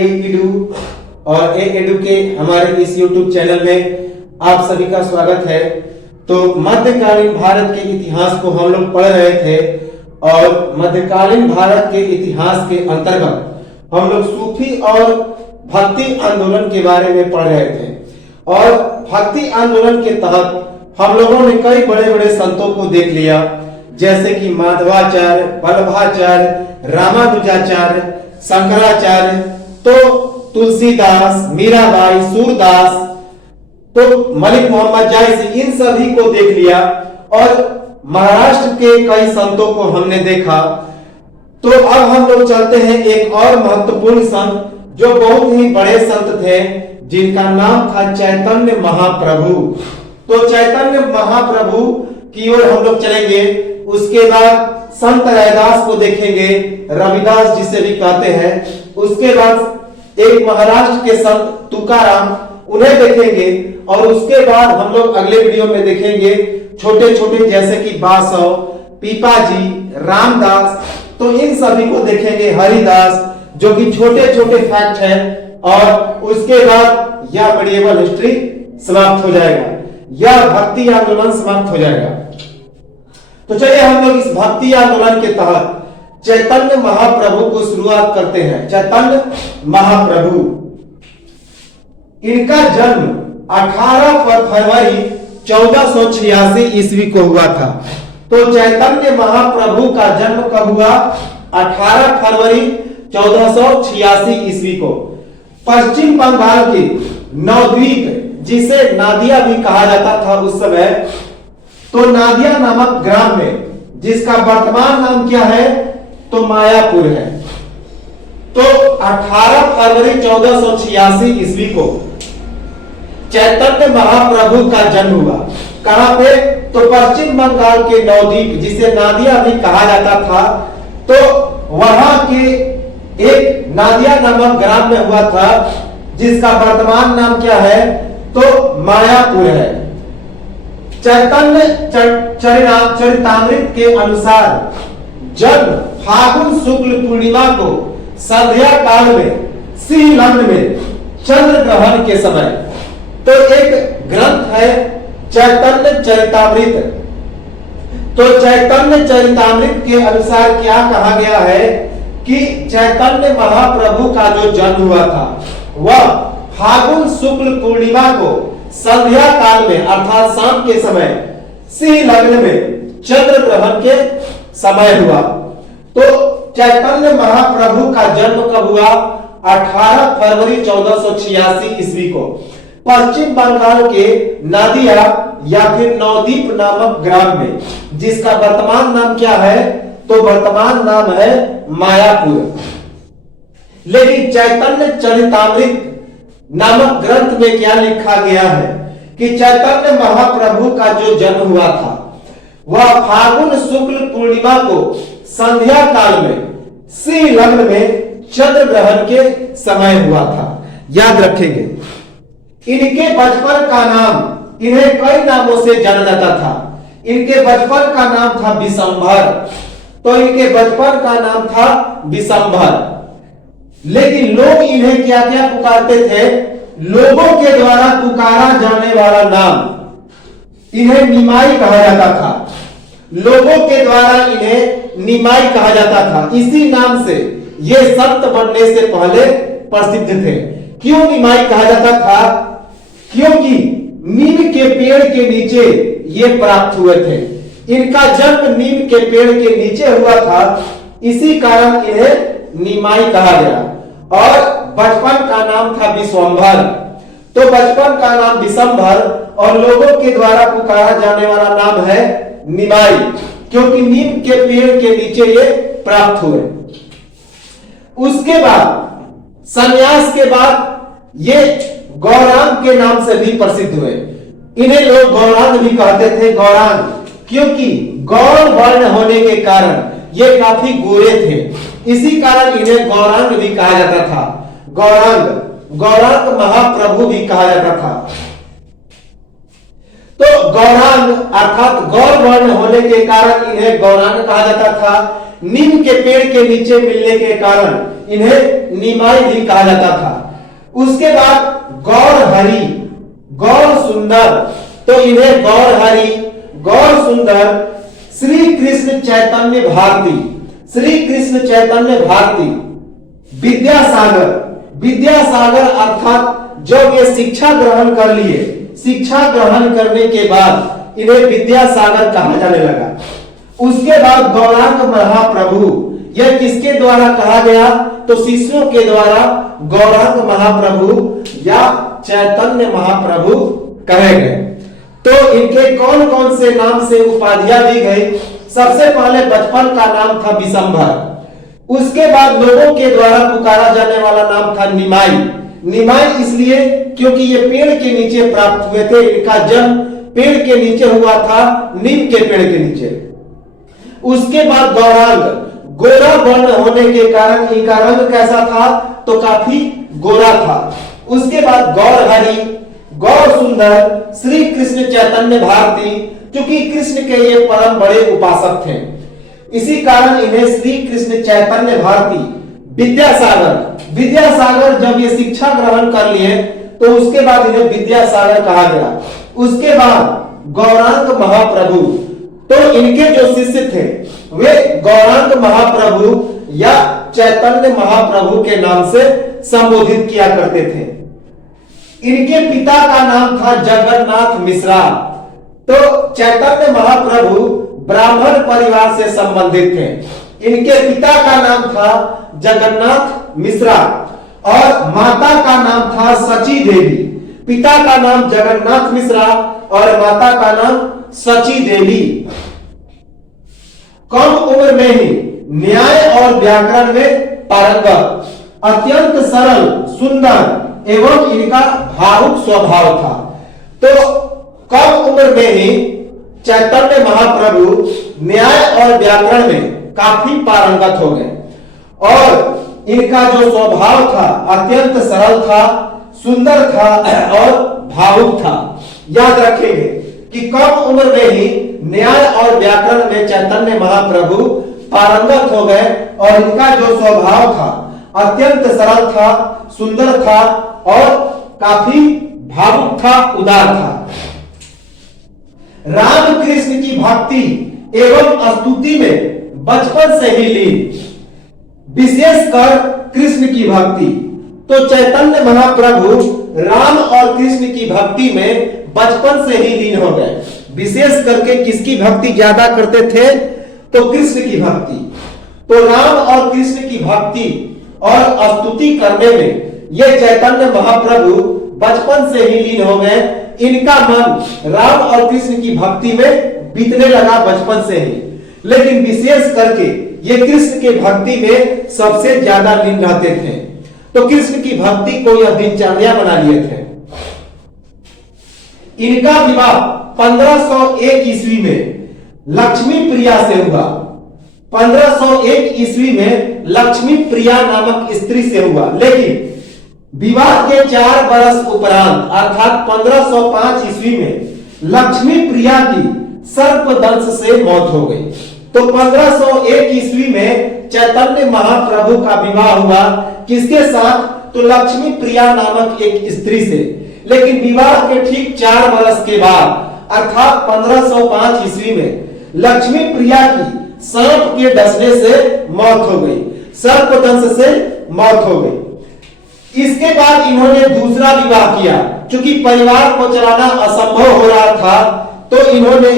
Edu और edu के हमारे इस YouTube चैनल में आप सभी का स्वागत है। तो मध्यकालीन भारत के इतिहास को हम लोग पढ़ रहे थे और मध्यकालीन भारत के इतिहास के अंतर्गत हम लोग सूफी और भक्ति आंदोलन के बारे में पढ़ रहे थे और भक्ति आंदोलन के तहत हम लोगों ने कई बड़े बड़े संतों को देख लिया, जैसे कि माधवाचार्य, वल्लभाचार्य, रामानुजाचार्य, शंकराचार्य, तो तुलसीदास, मीराबाई, सूरदास, तो मलिक मोहम्मद जायसी, इन सभी को देख लिया और महाराष्ट्र के कई संतों को हमने देखा। तो अब हम लोग चलते हैं एक और महत्वपूर्ण संत जो बहुत ही बड़े संत थे, जिनका नाम था चैतन्य महाप्रभु। तो चैतन्य महाप्रभु की ओर हम लोग चलेंगे। उसके बाद संत रैदास को देखेंगे, रविदास जिसे भी कहते हैं। उसके बाद एक महाराष्ट्र के संत तुकाराम, उन्हें देखेंगे और उसके बाद हम लोग अगले वीडियो में देखेंगे छोटे छोटे जैसे कि बासव, पीपाजी, रामदास, तो इन सभी को देखेंगे, हरिदास, जो कि छोटे छोटे फैक्ट हैं। और उसके बाद यह मेडिएवल हिस्ट्री समाप्त हो जाएगा, यह भक्ति आंदोलन समाप्त हो जाएगा। तो चलिए हम लोग इस भक्ति आंदोलन के तहत चैतन्य महाप्रभु को शुरुआत करते हैं। चैतन्य महाप्रभु, इनका जन्म 18 फरवरी 1486 ईस्वी को हुआ था। तो चैतन्य महाप्रभु का जन्म कब हुआ? 18 फरवरी 1486 ईस्वी को पश्चिम बंगाल के नवद्वीप, जिसे नादिया भी कहा जाता था उस समय, तो नादिया नामक ग्राम में, जिसका वर्तमान नाम क्या है तो मायापुर है। तो 18 फरवरी 1486 ईस्वी को चैतन्य महाप्रभु का जन्म हुआ। कहां पे? तो पश्चिम बंगाल के नवद्वीप, जिसे नादिया भी कहा जाता था, तो वहां के एक नादिया नामक ग्राम में हुआ था, जिसका वर्तमान नाम क्या है तो मायापुर है। चैतन्य चरितामृत के अनुसार जब फागुन शुक्ल पूर्णिमा को संध्या काल में सिंह लग्न में चंद्र ग्रहण के समय, तो एक ग्रंथ है चैतन्य चरितामृत। तो चैतन्य चरितामृत के अनुसार क्या कहा गया है कि चैतन्य महाप्रभु का जो जन्म हुआ था वह फागुन शुक्ल पूर्णिमा को संध्या काल में अर्थात शाम के समय सिंह लग्न में चंद्र ग्रहण के समय हुआ। तो चैतन्य महाप्रभु का जन्म कब हुआ? 18 फरवरी 1486 ईस्वी को पश्चिम बंगाल के नादिया या फिर नवद्वीप नामक ग्राम में, जिसका वर्तमान नाम क्या है तो वर्तमान नाम है मायापुर। लेकिन चैतन्य चरितामृत नामक ग्रंथ में क्या लिखा गया है कि चैतन्य महाप्रभु का जो जन्म हुआ था वह फागुन शुक्ल पूर्णिमा को संध्या काल में सिंह लग्न में चंद्र ग्रहण के समय हुआ था। याद रखेंगे, इनके बचपन का नाम, इन्हें कई नामों से जाना जाता था। इनके बचपन का नाम था विशंभर, तो इनके बचपन का नाम था विशंभर। लेकिन लोग इन्हें क्या क्या पुकारते थे? लोगों के द्वारा पुकारा जाने वाला नाम इन्हें निमाई कहा जाता था। लोगों के द्वारा इन्हें निमाई कहा जाता था। इसी नाम से ये संत बनने से पहले प्रसिद्ध थे। क्यों निमाई कहा जाता था? क्योंकि नीम के पेड़ के नीचे ये प्राप्त हुए थे। इनका जन्म नीम के पेड़ के नीचे हुआ था, इसी कारण इन्हें निमाई कहा गया। और बचपन का नाम था विश्वंभर, तो बचपन का नाम विशंभर और लोगों के द्वारा पुकारा जाने वाला नाम है निमाई, क्योंकि नीम के पेड़ के नीचे ये प्राप्त हुए। उसके बाद संन्यास के बाद ये गौरांग के नाम से भी प्रसिद्ध हुए। इन्हें लोग गौरांग भी कहते थे, गौरांग, क्योंकि गौर वर्ण होने के कारण ये काफी गोरे थे, इसी कारण इन्हें गौरांग भी कहा जाता था। गौरांग, गौरांग महाप्रभु भी कहा जाता था। तो गौरांग अर्थात गौर वर्ण होने के कारण इन्हें गौरांग कहा जाता था। नीम के पेड़ के नीचे मिलने के कारण इन्हें निमाई भी कहा जाता था। उसके बाद गौर हरि, गौर सुंदर, तो इन्हें गौर हरि, गौर सुंदर, श्री कृष्ण चैतन्य भारती, श्री कृष्ण चैतन्य भारती, विद्यासागर, विद्यासागर अर्थात जब ये शिक्षा ग्रहण कर लिए, शिक्षा ग्रहण करने के बाद इन्हें विद्यासागर कहा जाने लगा। उसके बाद गौरांग महाप्रभु, यह किसके द्वारा कहा गया? तो शिष्यों के द्वारा गौरांग महाप्रभु या चैतन्य महाप्रभु कहे गए। तो इनके कौन कौन से नाम से उपाधियां दी गई? सबसे पहले बचपन का नाम था विशंभर, उसके बाद लोगों के द्वारा पुकारा जाने वाला नाम था निमाई। निमाई इसलिए क्योंकि ये पेड़ के नीचे प्राप्त हुए थे, इनका जन्म पेड़ के नीचे हुआ था, नीम के पेड़ के नीचे। उसके बाद गौरांग, गोरा वर्ण होने के कारण इनका रंग कैसा था? तो काफी गोरा था। उसके बाद गौर हरि, गौर सुंदर, श्री कृष्ण चैतन्य भारती, क्योंकि कृष्ण के ये परम बड़े उपासक थे, इसी कारण इन्हें श्री कृष्ण चैतन्य भारती। विद्यासागर, विद्यासागर जब ये शिक्षा ग्रहण कर लिए तो उसके बाद इन्हें विद्यासागर कहा गया। उसके बाद गौरांग महाप्रभु, तो इनके जो शिष्य थे वे गौरांग महाप्रभु या चैतन्य महाप्रभु के नाम से संबोधित किया करते थे। इनके पिता का नाम था जगन्नाथ मिश्रा। तो चैतन्य महाप्रभु ब्राह्मण परिवार से संबंधित थे। इनके पिता का नाम था जगन्नाथ मिश्रा और माता का नाम था सची देवी। पिता का नाम जगन्नाथ मिश्रा और माता का नाम सची देवी। कम उम्र में ही न्याय और व्याकरण में पारंगत, अत्यंत सरल, सुंदर एवं इनका भावुक स्वभाव था। तो कम उम्र में ही चैतन्य महाप्रभु न्याय और व्याकरण में काफी पारंगत हो गए और इनका जो स्वभाव था अत्यंत सरल था, सुंदर था और भावुक था। याद रखेंगे कि कम उम्र में ही न्याय और व्याकरण में चैतन्य महाप्रभु पारंगत हो गए और इनका जो स्वभाव था अत्यंत सरल था, सुंदर था और काफी भावुक था, उदार था। राम कृष्ण की भक्ति एवं स्तुति में बचपन से ही लीन, विशेषकर कृष्ण की भक्ति। तो चैतन्य महाप्रभु राम और कृष्ण की भक्ति में बचपन से ही लीन हो गए। विशेष करके किसकी भक्ति ज्यादा करते थे? तो कृष्ण की भक्ति। तो राम और कृष्ण की भक्ति और स्तुति करने में ये चैतन्य महाप्रभु बचपन से ही लीन हो गए। इनका मन राम और कृष्ण की भक्ति में बीतने लगा बचपन से ही, लेकिन विशेष करके ये कृष्ण की भक्ति में सबसे ज्यादा लीन रहते थे। तो कृष्ण की भक्ति को यह दिनचर्या बना लिए थे। इनका विवाह 1501 ईस्वी में लक्ष्मी प्रिया से हुआ। 1501 ईस्वी में लक्ष्मी प्रिया नामक स्त्री से हुआ, लेकिन विवाह के 4 वर्ष उपरांत अर्थात 1505 ईस्वी में लक्ष्मी प्रिया की सर्पदंश से मौत हो गई। तो 1501 ईस्वी में चैतन्य महाप्रभु का विवाह हुआ किसके साथ? तो लक्ष्मी प्रिया नामक एक स्त्री से। लेकिन विवाह के ठीक 4 वर्ष के बाद अर्थात 1505 ईस्वी में लक्ष्मी प्रिया की सर्प के डसने से मौत हो गई, सर्पदंश से मौत हो गई। इसके बाद इन्होंने दूसरा विवाह किया। क्योंकि परिवार को चलाना असंभव हो रहा था तो इन्होंने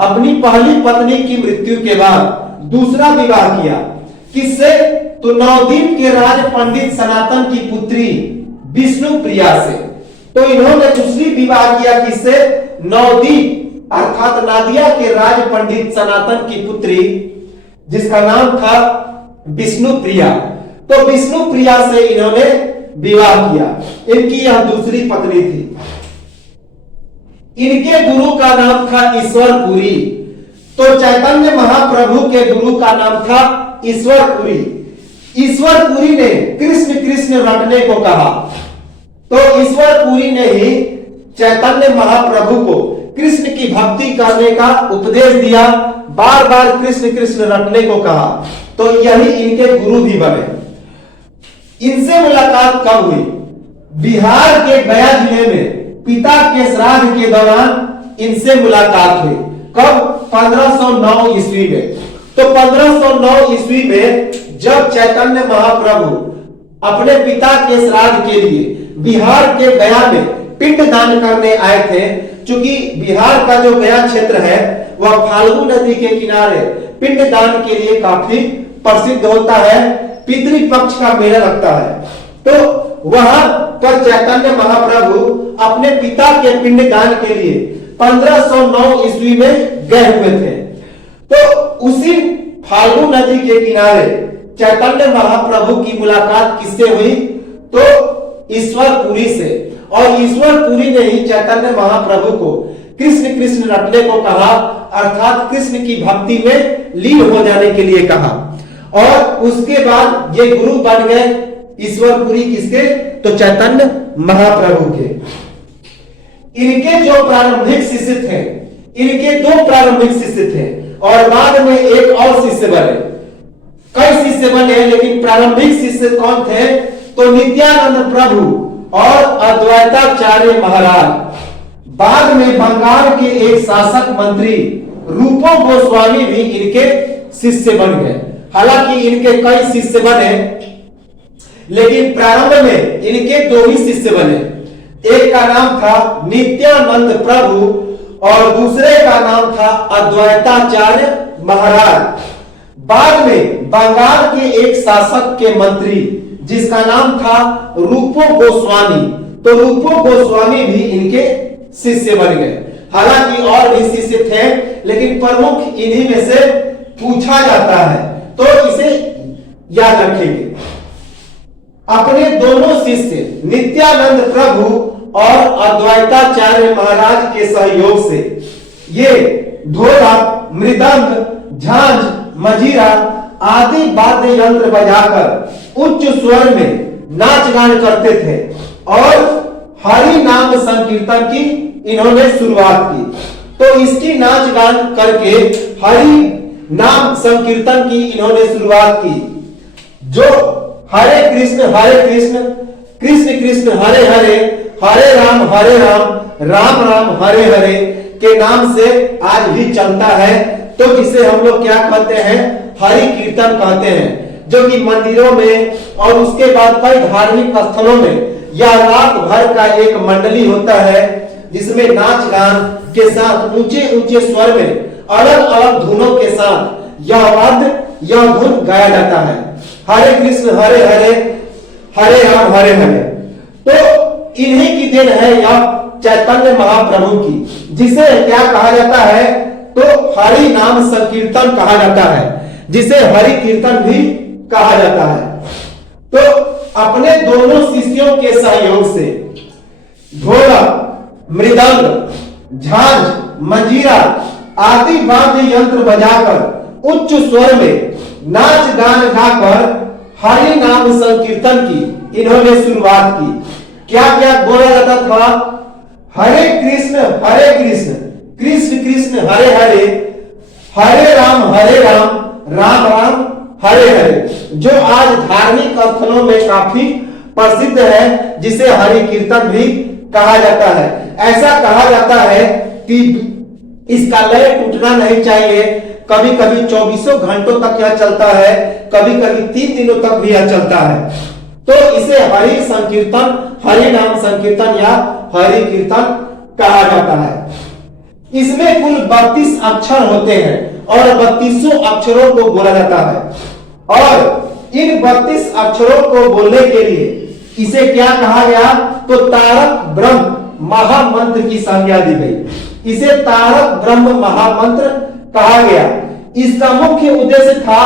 अपनी पहली पत्नी की मृत्यु के बाद दूसरा विवाह किया। किससे? तो नवदीप के राज पंडित सनातन की पुत्री विष्णु प्रिया से। तो इन्होंने दूसरी विवाह किया किससे? नवदीप अर्थात नादिया के राज पंडित सनातन की पुत्री जिसका नाम था विष्णु प्रिया। तो विष्णु प्रिया से इन्होंने विवाह किया। इनकी यह दूसरी पत्नी थी। इनके गुरु का नाम था ईश्वरपुरी। तो चैतन्य महाप्रभु के गुरु का नाम था ईश्वरपुरी। ईश्वरपुरी ने कृष्ण कृष्ण रटने को कहा। तो ईश्वरपुरी ने ही चैतन्य महाप्रभु को कृष्ण की भक्ति करने का उपदेश दिया, बार बार कृष्ण कृष्ण रटने को कहा, तो यही इनके गुरु भी बने। इनसे मुलाकात कब हुई? बिहार के गया जिले में पिता के श्राद्ध के दौरान इनसे मुलाकात हुई। कब? 1509 ईस्वी में। तो 1509 ईस्वी में जब चैतन्य महाप्रभु अपने पिता के श्राद्ध के लिए बिहार के गया में पिंड दान करने आए थे, क्योंकि बिहार का जो गया क्षेत्र है वह फाल्गु नदी के किनारे पिंड दान के लिए काफी प्रसिद्ध होता है, पितृपक्ष का मेला लगता है। तो वहां पर चैतन्य महाप्रभु अपने पिता के पिंड दान के लिए 1509 ईस्वी में गए हुए थे। तो उसी फाल्गु नदी के किनारे चैतन्य महाप्रभु की मुलाकात किससे हुई? तो ईश्वरपुरी से। और ईश्वरपुरी ने ही चैतन्य महाप्रभु को कृष्ण कृष्ण रटने को कहा, अर्थात कृष्ण की भक्ति में लीन हो जाने के लिए कहा। और उसके बाद ये गुरु बन गए ईश्वरपुरी किसके? तो चैतन्य महाप्रभु के। इनके जो प्रारंभिक शिष्य थे, इनके 2 प्रारंभिक शिष्य थे और बाद में एक और शिष्य बने। कई शिष्य बने, लेकिन प्रारंभिक शिष्य कौन थे? तो नित्यानंद प्रभु और अद्वैताचार्य महाराज। बाद में बंगाल के एक शासक मंत्री रूपो गोस्वामी भी इनके शिष्य बन गए। हालांकि इनके कई शिष्य बने, लेकिन प्रारंभ में इनके 2 ही शिष्य बने। एक का नाम था नित्यानंद प्रभु और दूसरे का नाम था अद्वैताचार्य महाराज। बाद में बंगाल के एक शासक के मंत्री जिसका नाम था रूपो गोस्वामी, तो रूपो गोस्वामी भी इनके शिष्य बन गए। हालांकि और भी शिष्य थे, लेकिन प्रमुख इन्हीं में से पूछा जाता है, तो इसे याद रखेंगे। अपने दोनों शिष्य नित्यानंद प्रभु और अद्वैताचार्य महाराज के सहयोग से ये ढोलक, मृदंग, झांझ, मजीरा आदि वाद्य यंत्र बजाकर उच्च स्वर में नाच गान करते थे और हरि नाम संकीर्तन की इन्होंने शुरुआत की। तो इसकी नाच गान करके हरि नाम संकीर्तन की इन्होंने शुरुआत की, जो हरे कृष्ण कृष्ण कृष्ण हरे हरे, हरे राम राम राम हरे हरे के नाम से आज भी चलता है। तो जिसे हम लोग क्या कहते हैं? हरि कीर्तन कहते हैं, जो कि मंदिरों में और उसके बाद कई धार्मिक स्थलों में यह रात भर का एक मंडली होता है, जिसमें नाच गान के साथ ऊंचे ऊंचे स्वर में अलग अलग धुनों के साथ यह वाद्य, यह धुन गाया जाता है। हरे कृष्ण हरे हरे, हरे राम हरे हरे। तो इन्हीं की देन है यह चैतन्य महाप्रभु की, जिसे क्या कहा जाता है? तो हरि नाम संकीर्तन कहा जाता है, जिसे हरि कीर्तन भी कहा जाता है। तो अपने दोनों शिष्यों के सहयोग से ढोलक, मृदंग, झांझ, मंजीरा आदि वाद्य यंत्र बजाकर उच्च स्वर में नाच गान गाकर हरि नाम संकीर्तन की इन्होंने शुरुआत की। क्या क्या बोला जाता था? हरे कृष्ण कृष्ण कृष्ण हरे हरे, हरे राम राम राम हरे हरे, जो आज धार्मिक स्थलों में काफी प्रसिद्ध है, जिसे हरि कीर्तन भी कहा जाता है। ऐसा कहा जाता है कि इसका लय टूटना नहीं चाहिए। कभी कभी 24 घंटों तक यह चलता है, कभी कभी 3 दिनों तक भी यह चलता है। तो इसे हरि संकीर्तन, हरि नाम संकीर्तन या हरि कीर्तन कहा जाता है। इसमें कुल 32 अक्षर होते हैं और 32 अक्षरों को बोला जाता है। और इन 32 अक्षरों को बोलने के लिए इसे क्या कहा गया? तो तारक ब्रह्म महामंत्र की संज्ञा दी गई। इसे तारक ब्रह्म महामंत्र कहा गया। इसका मुख्य उद्देश्य था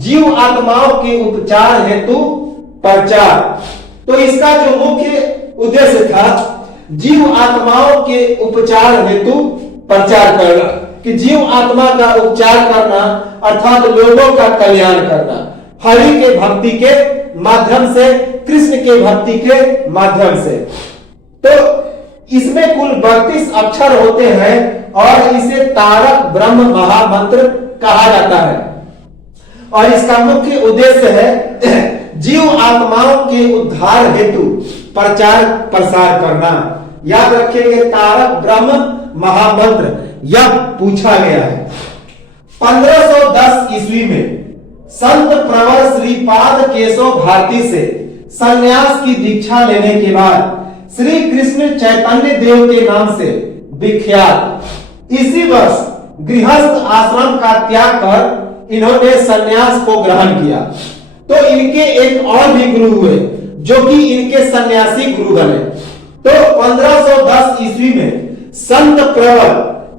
जीव आत्माओं के उपचार हेतु प्रचार। तो इसका जो मुख्य उद्देश्य था जीव आत्माओं के उपचार हेतु प्रचार करना, कि जीव आत्मा का उपचार करना अर्थात लोगों का कल्याण करना, हरि के भक्ति के माध्यम से, कृष्ण के भक्ति के माध्यम से। तो इसमें कुल 32 अक्षर होते हैं और इसे तारक ब्रह्म महामंत्र कहा जाता है। और इसका मुख्य उद्देश्य है जीव आत्माओं के उद्धार हेतु प्रचार प्रसार करना। याद रखिएगा, तारक ब्रह्म महामंत्र यह पूछा गया है। 1510 ईस्वी में संत प्रवर श्रीपाद केशव भारती से संन्यास की दीक्षा लेने के बाद श्री कृष्ण चैतन्य देव के नाम से विख्यात इसी वर्ष गृहस्थ आश्रम का त्याग कर इन्होंने संन्यास को ग्रहण किया। तो इनके एक और भी गुरु हुए जो कि इनके सन्यासी गुरु बने। तो 1510 ईस्वी में संत प्रवर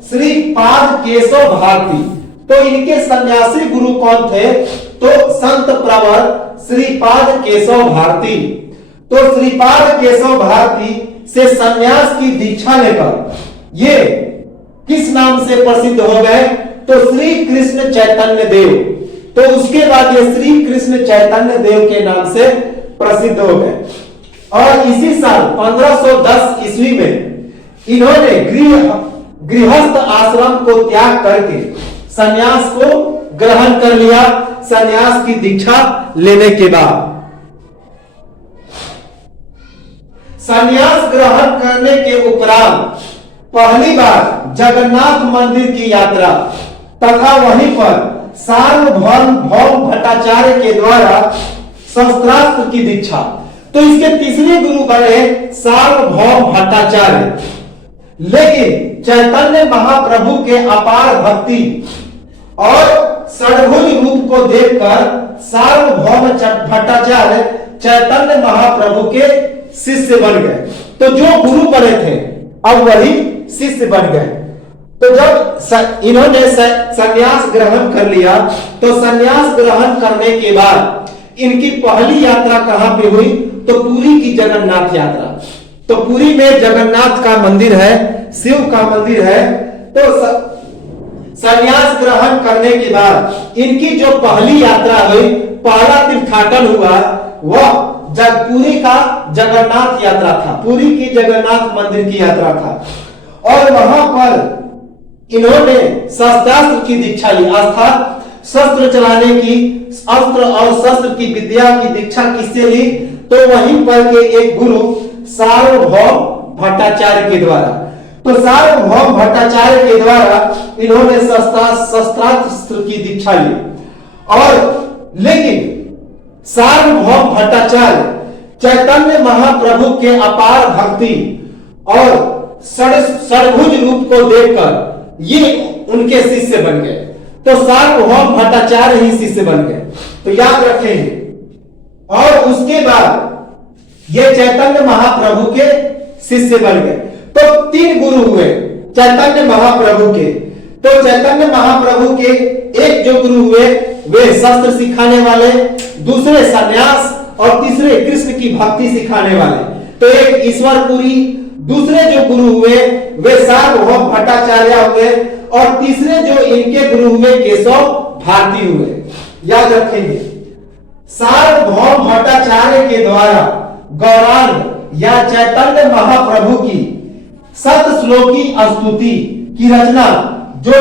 श्रीपाद केशव भारती, तो इनके सन्यासी गुरु कौन थे? तो संत प्रवर श्रीपाद केशव भारती। तो श्रीपाद केशव भारती से सन्यास की दीक्षा लेकर ये किस नाम से प्रसिद्ध हो गए? तो श्री कृष्ण चैतन्य देव। तो उसके बाद ये श्री कृष्ण चैतन्य देव के नाम से प्रसिद्ध हो गए। और इसी साल 1510 ईस्वी में इन्होंने गृहस्थ आश्रम को त्याग करके सन्यास को ग्रहण कर लिया। सन्यास की दीक्षा लेने के बाद सन्यास ग्रहण करने के उपरांत पहली बार जगन्नाथ मंदिर की यात्रा तथा वहीं पर सार्वभौम भट्टाचार्य के द्वारा शस्त्रास्त्र की दीक्षा। तो इसके तीसरे गुरु बने सार्वभौम भट्टाचार्य। लेकिन चैतन्य महाप्रभु के अपार भक्ति और षड्भुज रूप को देखकर सार्वभौम भट्टाचार्य चैतन्य महाप्रभु के शिष्य बन गए। तो जो गुरु बने थे अब वही शिष्य बन गए। तो जब इन्होंने संन्यास ग्रहण कर लिया तो संन्यास ग्रहण करने के बाद इनकी पहली यात्रा कहां पे हुई? तो पुरी की जगन्नाथ यात्रा। तो पुरी में जगन्नाथ का मंदिर है, शिव का मंदिर है। तो संन्यास ग्रहण करने के बाद इनकी जो पहली यात्रा हुई, पहला तीर्थाटन हुआ, वह पुरी का जगन्नाथ यात्रा था। पुरी की जगन्नाथ मंदिर की यात्रा था और वहां पर इन्होंने शस्त्रास्त्र की दीक्षा ली। अर्थात शस्त्र चलाने की, अस्त्र और शस्त्र की विद्या की दीक्षा किससे ली? तो वहीं पर के एक गुरु सार्वभौम भट्टाचार्य के द्वारा। तो सार्वभौम भट्टाचार्य के द्वारा इन्होंने शस्त्रास्त्र की दीक्षा ली। और लेकिन सार्वभौम भट्टाचार्य चैतन्य महाप्रभु के अपार भक्ति और षड्भुज रूप को देखकर ये उनके शिष्य बन गए। तो सार्वभौम भट्टाचार्य ही शिष्य बन गए। तो याद रखेंगे। और उसके बाद ये चैतन्य महाप्रभु के शिष्य बन गए। तो 3 गुरु हुए चैतन्य महाप्रभु के। तो चैतन्य महाप्रभु के एक जो गुरु हुए वे शस्त्र सिखाने वाले, दूसरे सन्यास और तीसरे कृष्ण की भक्ति सिखाने वाले। तो एक ईश्वरपुरी, दूसरे जो गुरु हुए वे सार्वभौम भट्टाचार्य हुए और तीसरे जो इनके गुरु हुए केशव भारती हुए। याद रखेंगे, सार्वभौम भट्टाचार्य के द्वारा गौरांग या चैतन्य महाप्रभु की सत श्लोकी स्तुति की रचना जो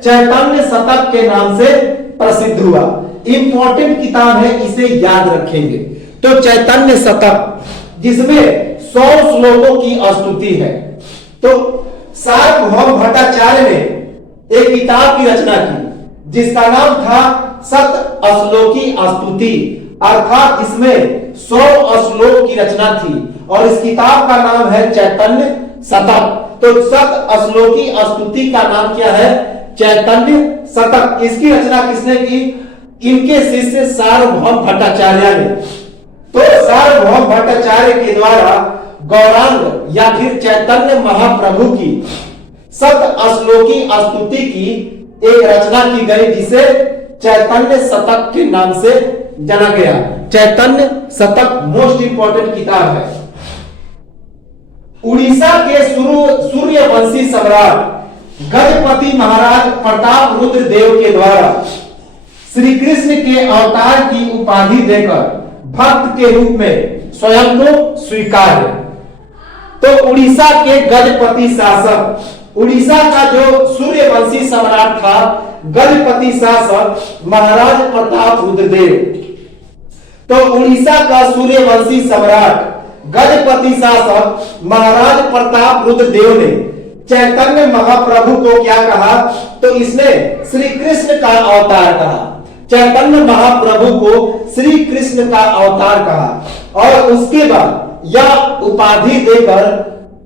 चैतन्य शतक के नाम से प्रसिद्ध हुआ। इंपॉर्टेंट किताब है, इसे याद रखेंगे। तो चैतन्य शतक जिसमें 100 श्लोकों की स्तुति है। तो सार्वभौम भट्टाचार्य ने एक किताब की रचना की जिसका नाम था सत श्लोकी स्तुति। अर्थात इसमें 100 श्लोक की रचना थी और इस किताब का नाम है चैतन्य शतक। तो सत श्लोकी स्तुति का नाम क्या है? चैतन्य शतक। इसकी रचना किसने की? इनके शिष्य सार्वभौम भट्टाचार्य ने। तो सार्वभौम भट्टाचार्य के द्वारा गौरांग या फिर चैतन्य महाप्रभु की सत श्लोकी स्तुति की एक रचना की गई जिसे चैतन्य शतक के नाम से जाना गया। चैतन्य शतक मोस्ट इंपॉर्टेंट किताब है। उड़ीसा के सूर्यवंशी सम्राट गजपति महाराज प्रताप रुद्र देव के द्वारा श्री कृष्ण के अवतार की उपाधि देकर भक्त के रूप में स्वयं को स्वीकार है। तो उड़ीसा के गजपति शासक, उड़ीसा का जो सूर्यवंशी सम्राट था, गजपति शासक महाराज प्रताप रुद्रदेव। तो उड़ीसा का सूर्यवंशी सम्राट गजपति शासक महाराज प्रताप रुद्रदेव ने चैतन्य महाप्रभु को क्या कहा? तो इसने श्री कृष्ण का अवतार कहा। चैतन्य महाप्रभु को श्री कृष्ण का अवतार कहा और उसके बाद यह उपाधि देकर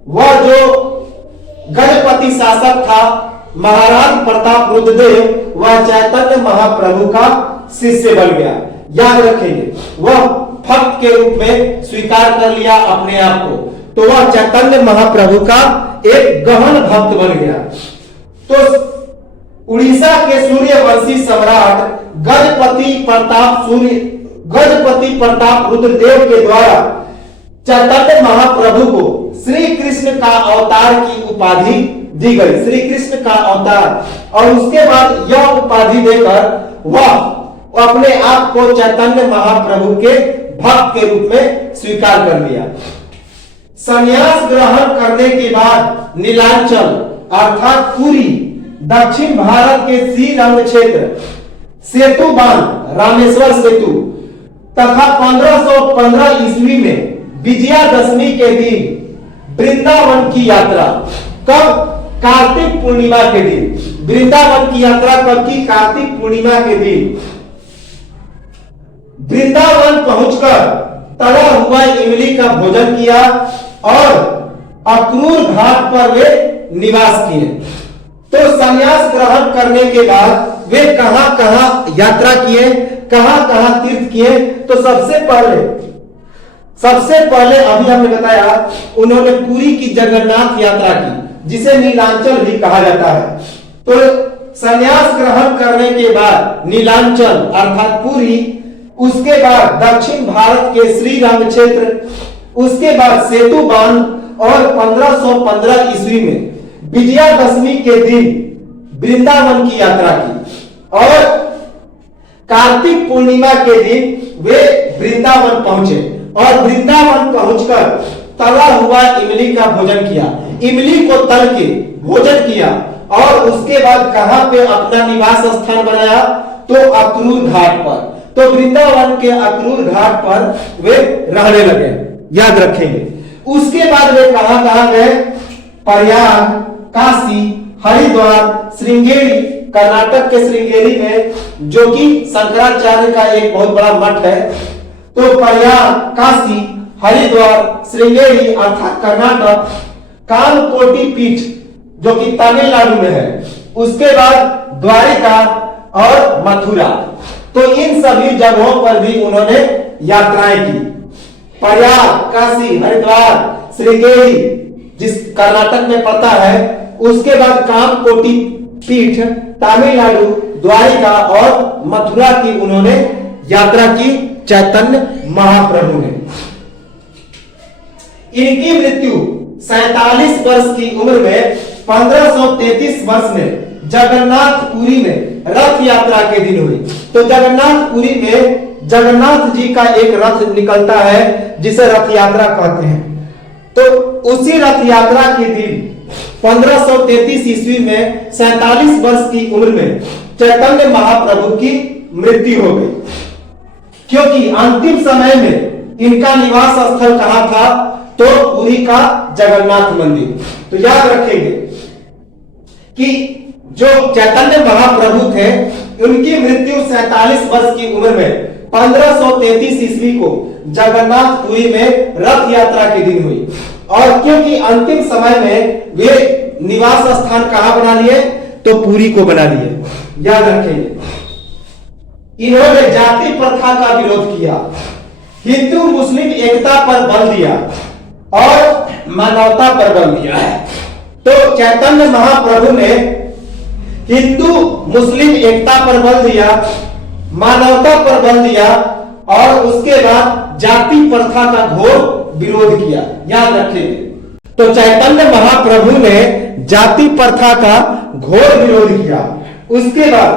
वह जो गजपति शासक था महाराज प्रताप रुद्रदेव, वह चैतन्य महाप्रभु का शिष्य बन गया। याद रखेंगे, वह भक्त के रूप में स्वीकार कर लिया अपने आप को, तो वह चैतन्य महाप्रभु का एक गहन भक्त बन गया। तो उड़ीसा के सूर्यवंशी सम्राट गजपति प्रताप रुद्रदेव के द्वारा चैतन्य महाप्रभु को श्री कृष्ण का अवतार की उपाधि दी गई, श्री कृष्ण का अवतार। और उसके बाद यह उपाधि देकर वह अपने आप को चैतन्य महाप्रभु के भक्त के रूप में स्वीकार कर लिया। संन्यास ग्रहण करने के बाद नीलांचल अर्थात पुरी, दक्षिण भारत के श्रीरंग क्षेत्र, सेतु बांध रामेश्वर सेतु तथा 1515 ईस्वी में विजयादशमी के दिन वृंदावन की यात्रा। कब? कार्तिक पूर्णिमा के दिन। वृंदावन की यात्रा कब की? कार्तिक पूर्णिमा के दिन। वृंदावन पहुंचकर तला हुआ इमली का भोजन किया और अक्रूर घाट पर वे निवास किए। तो संन्यास ग्रहण करने के बाद वे कहां कहां यात्रा किए, कहां कहां तीर्थ किए? तो सबसे पहले अभी हमने बताया उन्होंने पुरी की जगन्नाथ यात्रा की, जिसे नीलांचल भी कहा जाता है। तो संन्यास ग्रहण करने के बाद नीलांचल अर्थात पुरी, उसके बाद दक्षिण भारत के श्रीरंग क्षेत्र, उसके बाद सेतु बांध और 1515 ईस्वी में विजयादशमी के दिन वृंदावन की यात्रा की और कार्तिक पूर्णिमा के दिन वे वृंदावन पहुंचे और वृंदावन पहुंचकर तला हुआ इमली का भोजन किया, इमली को तल के भोजन किया और उसके बाद कहां पे अपना निवास स्थान बनाया? तो अक्रूर घाट पर। तो वृंदावन के अक्रूर घाट पर वे रहने लगे, याद रखेंगे। उसके बाद वे कहां कहां गए? प्रयाग, काशी, हरिद्वार, श्रृंगेरी, कर्नाटक के श्रृंगेरी में, जो कि शंकराचार्य का एक बहुत बड़ा मठ है। तो प्रयाग, काशी, हरिद्वार, श्रृंगेरी अर्थात कर्नाटक, कालकोटि पीठ जो कि तमिलनाडु में है, उसके बाद द्वारिका और मथुरा। तो इन सभी जगहों पर भी उन्होंने यात्राएं की। प्रयाग, काशी, हरिद्वार, श्रृंगेरी जिस कर्नाटक में पड़ता है, उसके बाद कालकोटि पीठ, तमिलनाडु, द्वारिका और मथुरा की उन्होंने यात्रा की चैतन्य महाप्रभु ने। इनकी मृत्यु 47 वर्ष की उम्र में 1533 वर्ष में जगन्नाथपुरी में रथ यात्रा के दिन हुई। तो जगन्नाथपुरी में जगन्नाथ जी का एक रथ निकलता है जिसे रथ यात्रा कहते हैं। तो उसी रथ यात्रा के दिन 1533 ईस्वी में 47 वर्ष की उम्र में चैतन्य महाप्रभु की मृत्यु हो गई, क्योंकि अंतिम समय में इनका निवास स्थल कहां था? तो पुरी का जगन्नाथ मंदिर। तो याद रखेंगे कि जो चैतन्य महाप्रभु थे, उनकी मृत्यु 47 वर्ष की उम्र में 1533 ईस्वी को जगन्नाथपुरी में रथ यात्रा के दिन हुई। और क्योंकि अंतिम समय में वे निवास स्थान कहां बना लिए? तो पुरी को बना लिए। याद रखेंगे, इन्होंने जाति प्रथा का विरोध किया, हिंदू मुस्लिम एकता पर बल दिया और मानवता पर बल दिया है। तो चैतन्य महाप्रभु ने हिंदू मुस्लिम एकता पर बल दिया, मानवता पर बल दिया और उसके बाद जाति प्रथा का घोर विरोध किया। याद रखेंगे, तो चैतन्य महाप्रभु ने जाति प्रथा का घोर विरोध किया, उसके बाद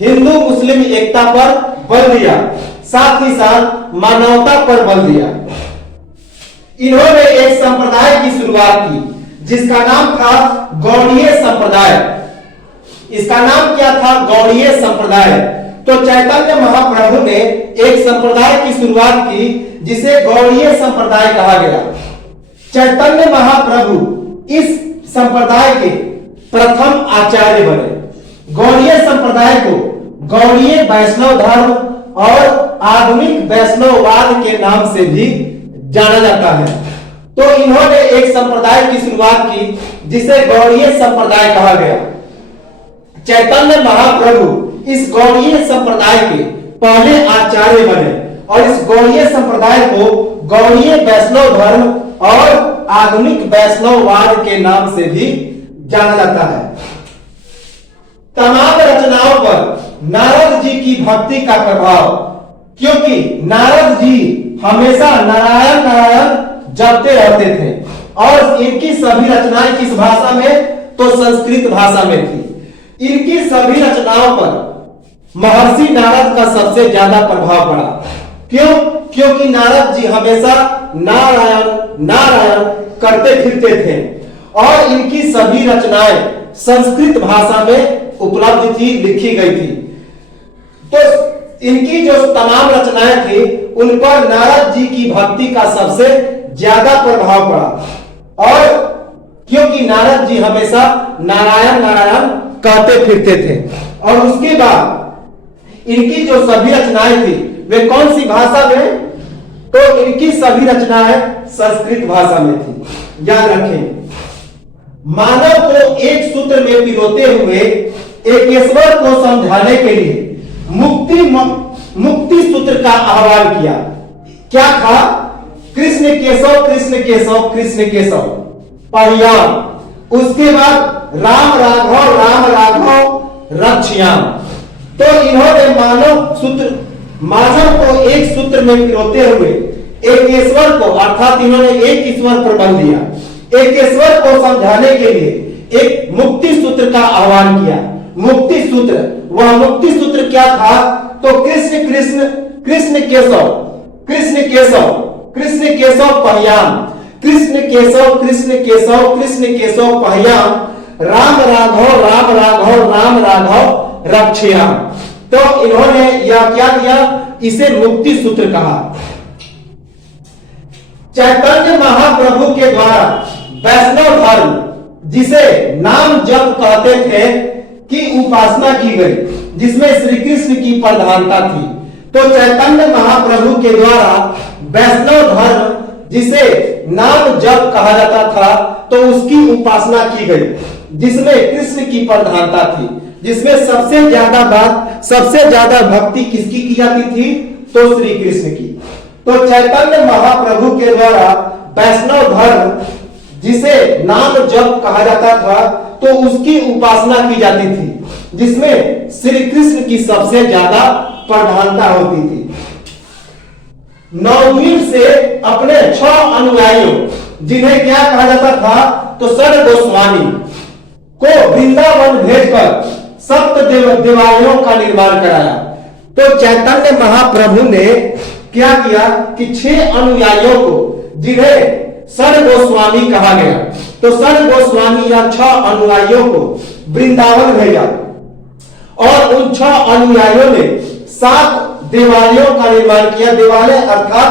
हिंदू मुस्लिम एकता पर बल दिया, साथ ही साथ मानवता पर बल दिया। इन्होंने एक संप्रदाय की शुरुआत की जिसका नाम था गौड़ीय संप्रदाय। इसका नाम क्या था? गौड़ीय संप्रदाय। तो चैतन्य महाप्रभु ने एक संप्रदाय की शुरुआत की जिसे गौड़ीय संप्रदाय कहा गया। चैतन्य महाप्रभु इस संप्रदाय के प्रथम आचार्य बने। गौड़ीय संप्रदाय को गौड़ीय वैष्णव धर्म और आधुनिक वैष्णववाद के नाम से भी जाना जाता है। तो इन्होंने एक संप्रदाय की शुरुआत की जिसे गौड़ीय संप्रदाय कहा गया। चैतन्य महाप्रभु इस गौड़ीय संप्रदाय के पहले आचार्य बने और इस गौड़ीय संप्रदाय को गौड़ीय वैष्णव धर्म और आधुनिक वैष्णववाद के नाम से भी जाना जाता है। तमाम रचनाओं पर नारद जी की भक्ति का प्रभाव, क्योंकि नारद जी हमेशा नारायण नारायण जपते रहते थे और इनकी सभी रचनाएं किस भाषा में? तो संस्कृत भाषा में थी। इनकी सभी रचनाओं पर महर्षि नारद का सबसे ज्यादा प्रभाव पड़ा। क्यों? क्योंकि नारद जी हमेशा नारायण नारायण करते फिरते थे और इनकी सभी रचनाएं संस्कृत भाषा में उपलब्ध थी, लिखी गई थी। तो इनकी जो तमाम रचनाएं थी उन पर नारद जी की भक्ति का सबसे ज्यादा प्रभाव पड़ा और क्योंकि नारद जी हमेशा नारायण नारायण कहते फिरते थे। और उसके बाद इनकी जो सभी रचनाएं थी वे कौन सी भाषा में? तो इनकी सभी रचनाएं संस्कृत भाषा में थी। याद रखें, मानव को एक सूत्र में पिरोते हुए एकेश्वर को समझाने के लिए मुक्ति सूत्र का आह्वान किया। क्या था? कृष्ण केशव कृष्ण केशव कृष्ण केशव परियाम। उसके बाद राम राघव रक्षयाम। तो इन्होंने मानव को एक सूत्र में पिरोते हुए एक ईश्वर को, अर्थात इन्होंने एक ईश्वर पर बल दिया, एक ईश्वर को समझाने के लिए एक मुक्ति सूत्र का आह्वान किया। मुक्ति सूत्र, वह मुक्ति सूत्र क्या था? तो कृष्ण कृष्ण कृष्ण केशव कृष्ण केशव कृष्ण केशव पहियाम, कृष्ण केशव कृष्ण केशव कृष्ण केशव पहियाम, राम राघव रक्षयाम। तो इन्होंने यह क्या किया? इसे मुक्ति सूत्र कहा। चैतन्य महाप्रभु के द्वारा वैष्णव धर्म, जिसे नाम जप कहते थे, की उपासना की गई, जिसमें श्री कृष्ण की प्रधानता थी। तो चैतन्य महाप्रभु के द्वारा वैष्णव धर्म, जिसे नाम जप कहा जाता था, तो उसकी उपासना की गई, जिसमें कृष्ण की प्रधानता थी, जिसमें सबसे ज्यादा भक्ति किसकी की जाती थी? तो श्री कृष्ण की। तो चैतन्य महाप्रभु के द्वारा वैष्णव धर्म, जिसे नाम जप कहा जाता था, तो उसकी उपासना की जाती थी, जिसमें श्री कृष्ण की सबसे ज्यादा प्रधानता होती थी। नवद्वीप से अपने 6 अनुयायियों, जिन्हें क्या कहा जाता था? तो सर गोस्वामी को वृंदावन भेजकर सप्त देवालयों का निर्माण कराया। तो चैतन्य महाप्रभु ने क्या किया कि 6 अनुयायियों को, जिन्हें सर गोस्वामी कहा गया, तो सर गोस्वामी या 6 अनुयायियों को वृंदावन भेजा और उन 6 अनुयायियों ने 7 देवालयों का निर्माण किया। देवालय अर्थात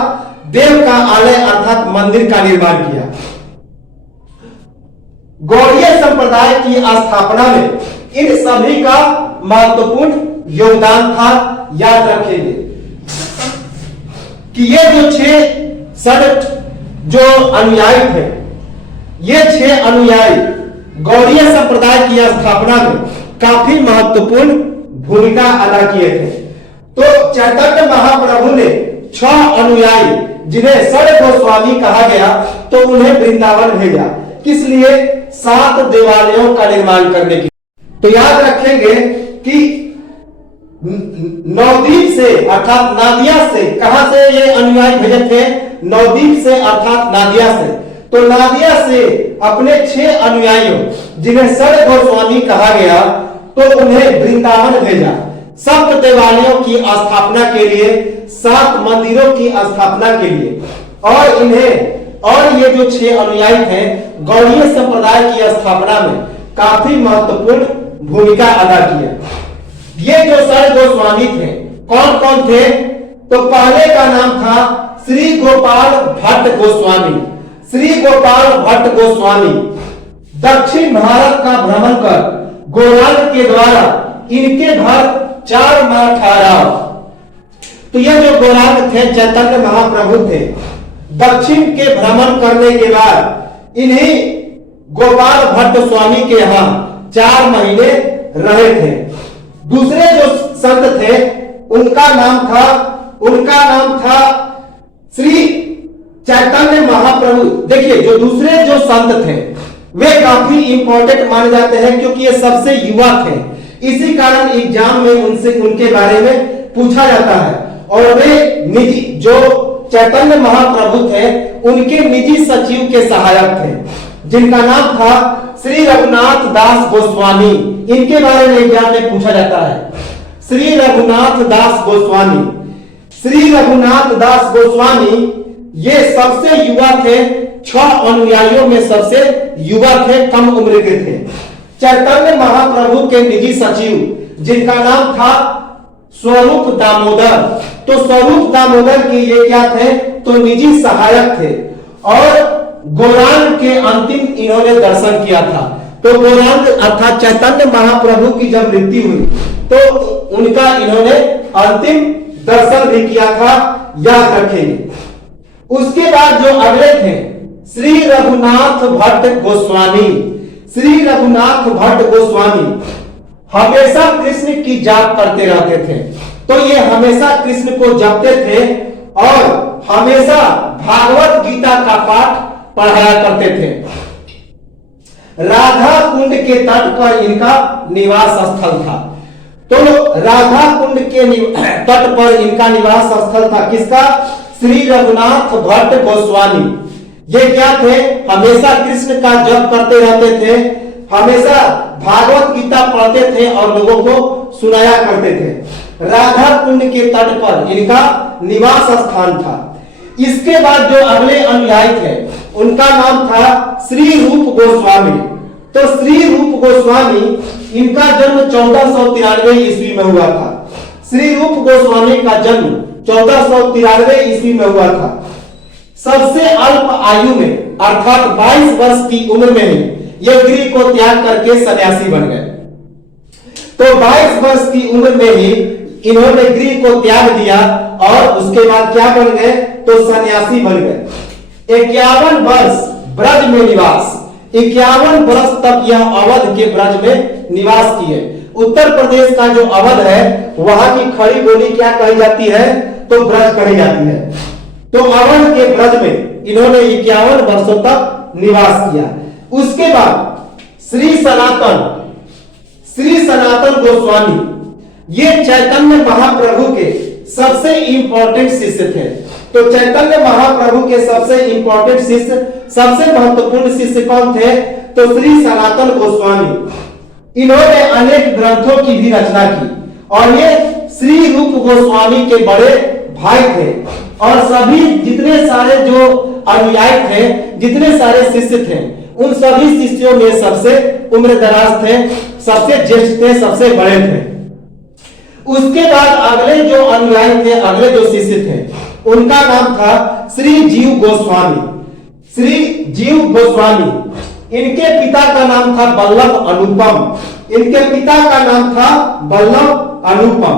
देव का आलय अर्थात मंदिर का निर्माण किया। गौड़ीय संप्रदाय की स्थापना में इन सभी का महत्वपूर्ण योगदान था। याद रखेंगे कि ये जो 6 जो अनुयायी थे, ये 6 अनुयायी गौड़ीय संप्रदाय की स्थापना में काफी महत्वपूर्ण भूमिका अदा किए थे। तो चैतन्य महाप्रभु ने 6 अनुयायी, जिन्हें सर गोस्वामी कहा गया, तो उन्हें वृंदावन भेजा। किस लिए? 7 देवालयों का निर्माण करने के। तो याद रखेंगे कि नवद्वीप से अर्थात नादिया से, कहां से ये अनुयायी भेजे थे? नवद्वीप से अर्थात नादिया से। तो नादिया से अपने 6 अनुयायियों, जिन्हें सर गोस्वामी कहा गया, तो उन्हें वृंदावन भेजा 7 देवालयों की स्थापना के लिए, 7 मंदिरों की स्थापना के लिए, और इन्हें और ये जो 6 अनुयायी थे गौड़ीय संप्रदाय की स्थापना में काफी महत्वपूर्ण भूमिका अदा किया। ये जो षड गोस्वामी थे कौन कौन थे? तो पहले का नाम था श्री गोपाल भट्ट गोस्वामी। श्री गोपाल भट्ट गोस्वामी दक्षिण भारत का भ्रमण कर गौरांग के द्वारा इनके घर 4 माह ठहराव। तो यह जो गौरांग थे चैतन्य महाप्रभु थे, दक्षिण के भ्रमण करने के बाद इन्हीं गोपाल भट्ट स्वामी के यहां 4 महीने रहे थे। दूसरे जो संत थे उनका नाम था श्री चैतन्य महाप्रभु। देखिए जो दूसरे जो संत थे वे काफी इंपॉर्टेंट माने जाते हैं क्योंकि ये सबसे युवा थे, इसी कारण एग्जाम में उनके बारे में पूछा जाता है। और वे निजी जो चैतन्य महाप्रभु थे उनके निजी सचिव के सहायक थे जिनका नाम था श्री रघुनाथ दास गोस्वामी। इनके बारे में एग्जाम में पूछा जाता है। श्री रघुनाथ दास गोस्वामी, श्री रघुनाथ दास गोस्वामी ये सबसे युवा थे, 6 अनुयायियों में सबसे युवा थे, कम उम्र के थे। चैतन्य महाप्रभु के निजी सचिव जिनका नाम था स्वरूप दामोदर। तो स्वरूप दामोदर के ये क्या थे? तो निजी सहायक थे। और गौरांग के अंतिम इन्होंने दर्शन किया था। तो गौरांग अर्थात चैतन्य महाप्रभु की जब मृत्यु हुई तो उनका इन्होंने अंतिम दर्शन भी किया था, याद रखेंगे। उसके बाद जो अगले थे श्री रघुनाथ भट्ट गोस्वामी। श्री रघुनाथ भट्ट गोस्वामी हमेशा कृष्ण की जाप करते रहते थे। तो ये हमेशा कृष्ण को जपते थे और हमेशा भागवत गीता का पाठ पढ़ाया करते थे। राधा कुंड के तट पर इनका निवास स्थल था। तो राधा कुंड के तट पर इनका निवास स्थल था। किसका? श्री रघुनाथ भट्ट गोस्वामी। ये क्या थे? हमेशा कृष्ण का जप करते रहते थे, हमेशा भागवत गीता पढ़ते थे और लोगों को सुनाया करते थे। राधा कुंड के तट पर इनका निवास स्थान था। इसके बाद जो अगले अनुयायी थे उनका नाम था श्री रूप गोस्वामी। तो श्री रूप गोस्वामी इनका जन्म 1493 ईस्वी में हुआ था। श्री रूप गोस्वामी का जन्म 1493 ईस्वी में हुआ था। सबसे अल्प आयु में अर्थात 22 वर्ष की उम्र में ही ये गृह को त्याग करके सन्यासी बन गए। तो 22 वर्ष की उम्र में ही इन्होंने गृह को त्याग दिया और उसके बाद क्या बन गए? तो सन्यासी बन गए। 51 वर्ष ब्रज में निवास, 51 वर्ष तक यह अवध के ब्रज में निवास किए। उत्तर प्रदेश का जो अवध है वहां की खड़ी बोली क्या कही जाती है? तो ब्रज कही जाती है। तो अवध के ब्रज में इन्होंने 51 वर्षों तक निवास किया। उसके बाद श्री सनातन गोस्वामी ये चैतन्य महाप्रभु के सबसे इंपॉर्टेंट शिष्य थे। तो चैतन्य महाप्रभु के सबसे इंपॉर्टेंट शिष्य, सबसे महत्वपूर्ण शिष्य कौन थे? तो श्री सनातन गोस्वामी। इन्होंने अनेक ग्रंथों की भी रचना की और ये श्री रूप गोस्वामी के बड़े भाई थे। और सभी जितने सारे जो अनुयायी थे, जितने सारे शिष्य थे, उन सभी शिष्यों में सबसे उम्रदराज थे, सबसे ज्येष्ठ थे, सबसे बड़े थे। उसके बाद अगले जो अनुयायी थे, अगले जो शिष्य थे, उनका नाम था श्री जीव गोस्वामी। श्री जीव गोस्वामी इनके पिता का नाम था वल्लभ अनुपम। इनके पिता का नाम था वल्लभ अनुपम।